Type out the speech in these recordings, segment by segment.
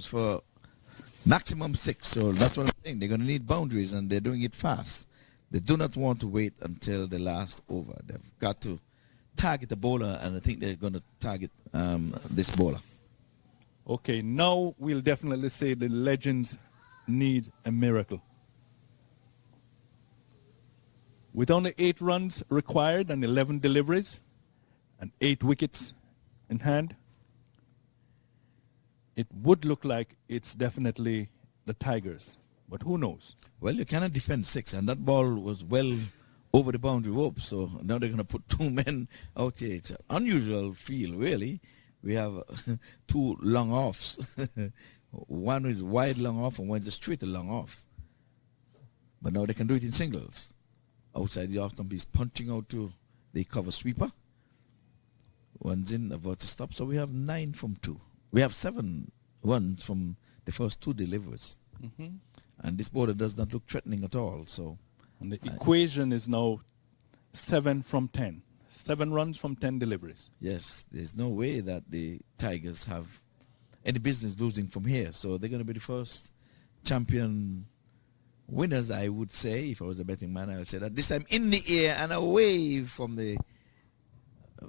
goes for maximum 6. So that's what I'm saying. They're going to need boundaries, and they're doing it fast. They do not want to wait until the last over. They've got to target the bowler, and I think they're going to target this bowler. Okay, now we'll definitely say the Legends need a miracle. With only 8 runs required and 11 deliveries and 8 wickets in hand, it would look like it's definitely the Tigers. But who knows? Well, you cannot defend 6, and that ball was well over the boundary rope, so now they're going to put 2 men out here. It's an unusual field, really. We have 2 long offs. One is wide long off, and one's a straight long off. But now they can do it in singles. Outside the off stump, he's punching out to the cover sweeper. One's in, about to stop. So we have 9 from 2. We have 7 runs from the first 2 deliveries. Mm-hmm. And this border does not look threatening at all. So, and the equation is now 7 from 10. 7 runs from 10 deliveries. Yes, there's no way that the Tigers have any business losing from here. So they're going to be the first champion winners, I would say. If I was a betting man, I would say that. This time in the air and away from the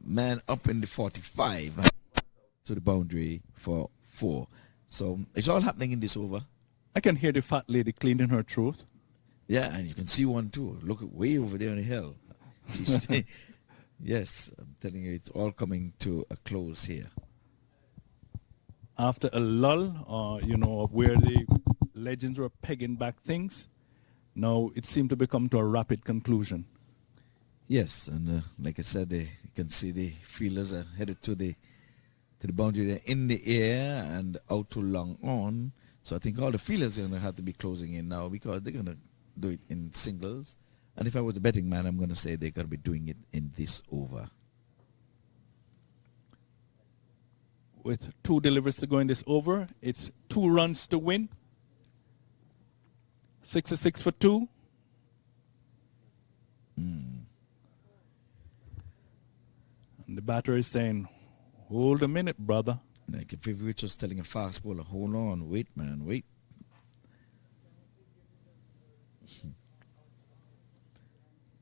man up in the 45 to the boundary for 4. So it's all happening in this over. I can hear the fat lady cleaning her throat. Yeah, and you can see one too. Look way over there on the hill. She's yes, I'm telling you, it's all coming to a close here. After a lull, where the Legends were pegging back things, now it seemed to become to a rapid conclusion. Yes, and like I said, you can see the fielders are headed to the boundary. They're in the air and out too long on. So I think all the fielders are going to have to be closing in now because they're going to do it in singles. And if I was a betting man, I'm going to say they're going to be doing it in this over. With 2 deliveries to go in this over, it's 2 runs to win. 6 for 2. And the batter is saying, hold a minute, brother. Like if we were just telling a fast bowler, hold on, wait, man, wait.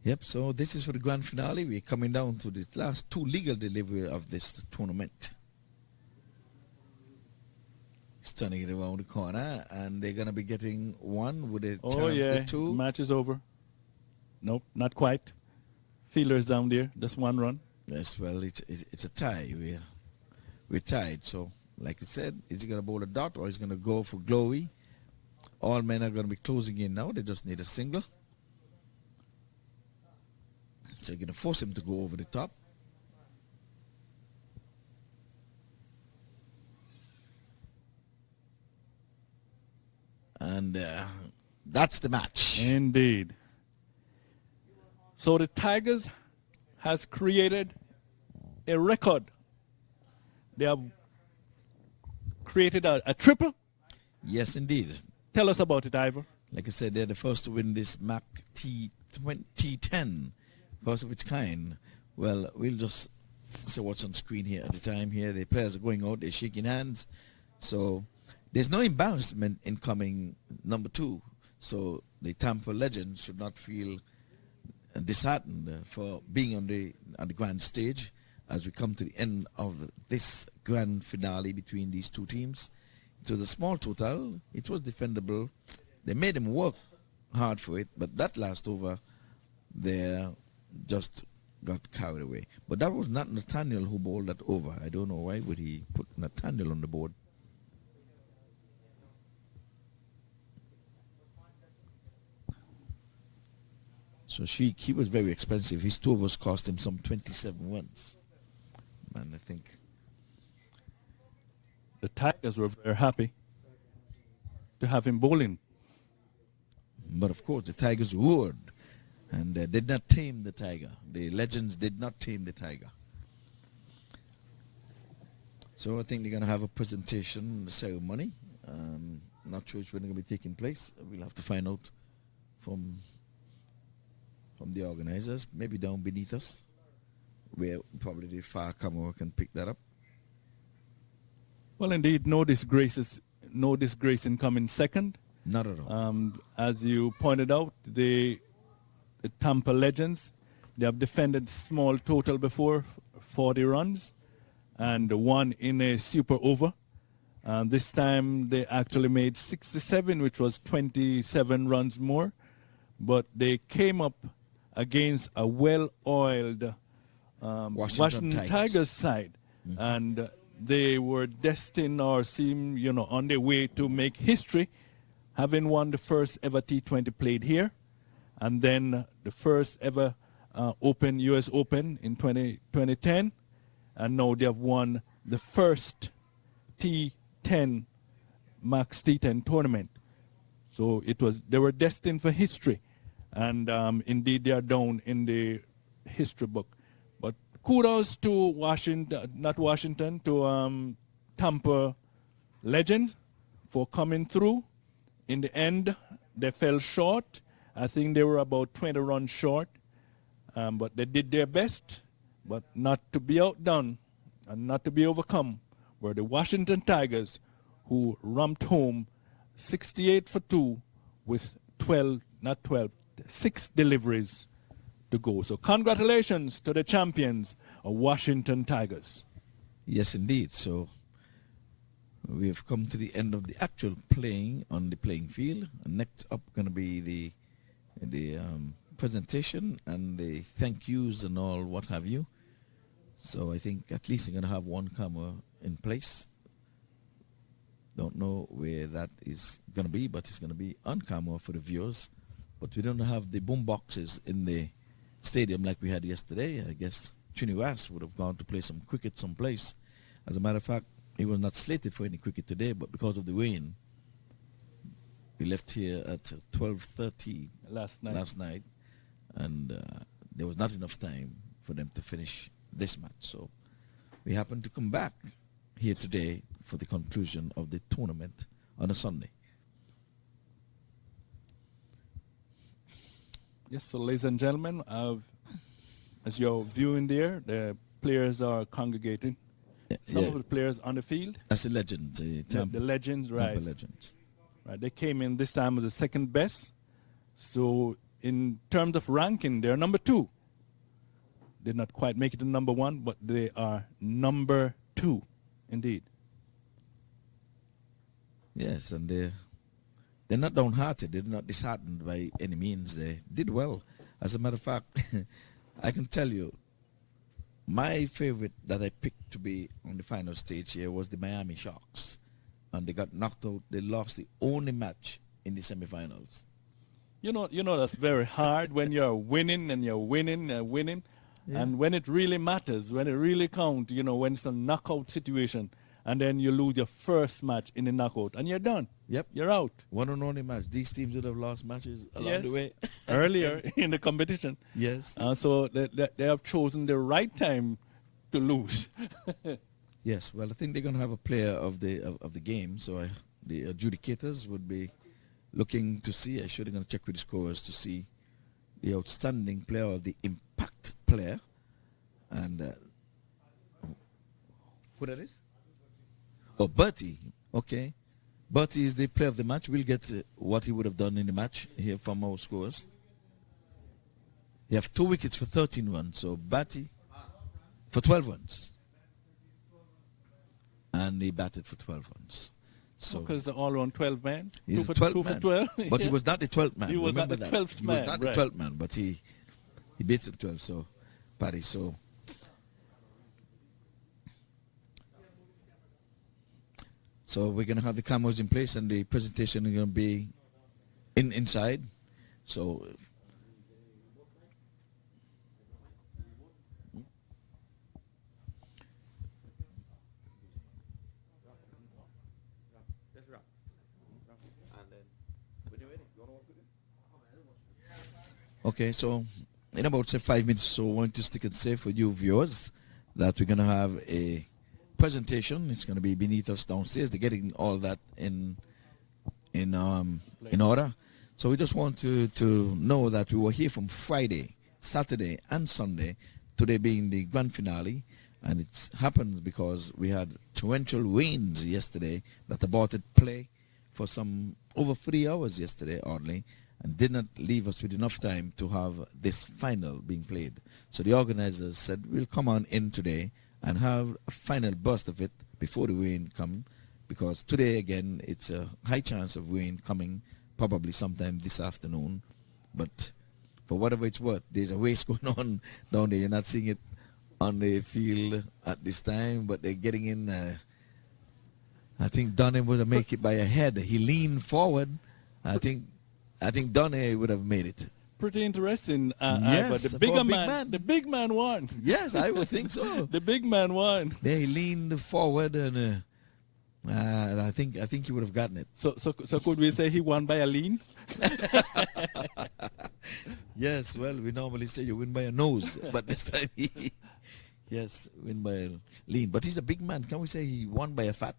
Yep, so this is for the grand finale. We're coming down to the last 2 legal delivery of this tournament. He's turning it around the corner, and they're going to be getting 1 with a chance to 2. Match is over. Nope, not quite. Fielders down there, just 1 run. Yes, well, it's a tie. We're tied. So, like I said, is he going to bowl a dot or is he going to go for glowy? All men are going to be closing in now. They just need a single. So you're going to force him to go over the top. And that's the match. Indeed. So the Tigers has created a record. They have created a triple. Yes, indeed. Tell us about it, Ivor. Like I said, they're the first to win this MAQ T10, first of its kind. Well, we'll just say what's on screen here at the time here. The players are going out, they're shaking hands. So there's no embarrassment in coming number 2. So the Tampa Legends should not feel disheartened for being on the grand stage as we come to the end of this grand finale between these 2 teams. It was a small total. It was defendable. They made them work hard for it, but that last over there just got carried away. But that was not Nathaniel who bowled that over. I don't know why would he put Nathaniel on the board. So he was very expensive. His 2 overs cost him some 27 runs. And I think the Tigers were very happy to have him bowling. But of course, the Tigers roared and did not tame the Tiger. The Legends did not tame the Tiger. So I think they're going to have a presentation ceremony. Not sure it's when it's going to be taking place. We'll have to find out from the organizers, maybe down beneath us, where probably the far camera can pick that up. Well, indeed, no disgraces no disgrace in coming second. Not at all. As you pointed out, the Tampa Legends, they have defended small total before, 40 runs, and won in a super over. This time they actually made 67, which was 27 runs more. But they came up against a well-oiled Washington Tigers side. Mm-hmm. And they were destined or seemed, on their way to make history, having won the first ever T20 played here, and then the first ever U.S. Open in 2010, and now they have won the first T10 MAQ T10 tournament. So they were destined for history, and indeed they are down in the history book. But kudos to Tampa Legends for coming through. In the end, they fell short. I think they were about 20 runs short, but they did their best. But not to be outdone and not to be overcome were the Washington Tigers, who ramped home 68 for 2 with 6 deliveries to go. So congratulations to the champions of Washington Tigers. Yes, indeed. So we have come to the end of the actual playing on the playing field. Next up going to be the presentation and the thank yous and all what have you. So I think at least they're going to have one camera in place. Don't know where that is going to be, but it's going to be on camera for the viewers. But we don't have the boom boxes in the stadium like we had yesterday. I guess Trinidad would have gone to play some cricket someplace. As a matter of fact, he was not slated for any cricket today, but because of the rain, we left here at 12:30 last night, and there was not enough time for them to finish this match. So we happened to come back here today for the conclusion of the tournament on a Sunday. Yes, so ladies and gentlemen, as you're viewing there, the players are congregating. Some of the players on the field. That's the Legends. The Legends, right. Tampa Legends. Right. They came in this time as the second best. So in terms of ranking, they're number 2. Did not quite make it to number 1, but they are number 2, indeed. Yes, and they're not downhearted. They're not disheartened by any means. They did well. As a matter of fact, I can tell you, my favorite that I picked to be on the final stage here was the Miami Sharks. And they got knocked out. They lost the only match in the semifinals. You know that's very hard when you're winning and you're winning and winning. Yeah. And when it really matters, when it really counts, when it's a knockout situation, and then you lose your first match in the knockout, and you're done. Yep. You're out. One and only match. These teams would have lost matches along the way. Earlier in the competition. Yes. So they have chosen the right time to lose. Yes. Well, I think they're going to have a player of the game. So the adjudicators would be looking to see. I should have going to check with the scorers to see the outstanding player or the impact player. And who that is? Oh, Bertie. Okay. Bertie is the player of the match. We'll get what he would have done in the match here from our scores. You have 2 wickets for 13 runs. So Bertie for 12 runs. And he batted for 12 runs. So because they're all on 12 man. He's 2 12 for man. 12. But he was not the 12th man. He was Remember not the 12th man. man. He was not the 12th man, but he beats the 12. So, Paddy, So we're going to have the cameras in place and the presentation is going to be inside. So okay, so in about 5 minutes, so I want to stick and say for you viewers that we're going to have a presentation. It's going to be beneath us downstairs. They're getting all that in order. So we just want to know that we were here from Friday, Saturday, and Sunday. Today being the grand finale, And it happens because we had torrential rains yesterday that aborted play for some over 3 hours yesterday, oddly, and did not leave us with enough time to have this final being played. So the organizers said, we'll come on in today and have a final burst of it before the rain comes, because today, again, it's a high chance of rain coming probably sometime this afternoon. But for whatever it's worth, there's a race going on down there. You're not seeing it on the field at this time, but they're getting in. I think Donny would have made it by a head. He leaned forward. I think Donny would have made it. Pretty interesting. Yes, but the big man won. Yes, I would think so. The big man won. They leaned forward, and I think he would have gotten it. So could we say he won by a lean? Yes. Well, we normally say you win by a nose, but this time win by a lean. But he's a big man. Can we say he won by a fat?